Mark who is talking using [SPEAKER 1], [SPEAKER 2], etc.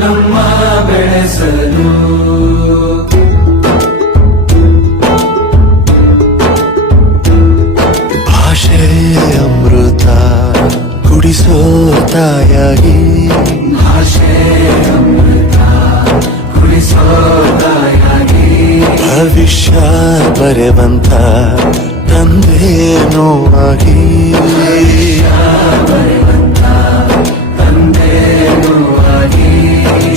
[SPEAKER 1] ನಮ್ಮ ಬೆಳೆಸಲು
[SPEAKER 2] ಆಶಯ ಅಮೃತ ಕುಡಿಸೋ ತಾಯಾಗಿ
[SPEAKER 1] ಆಶಯ ಅಮೃತ ಕುಡಿಸೋ ತಾಯಾಗಿ
[SPEAKER 2] ಭವಿಷ್ಯ ಬರೆವಂತ ತಂದೆನೋ ಆಗಿ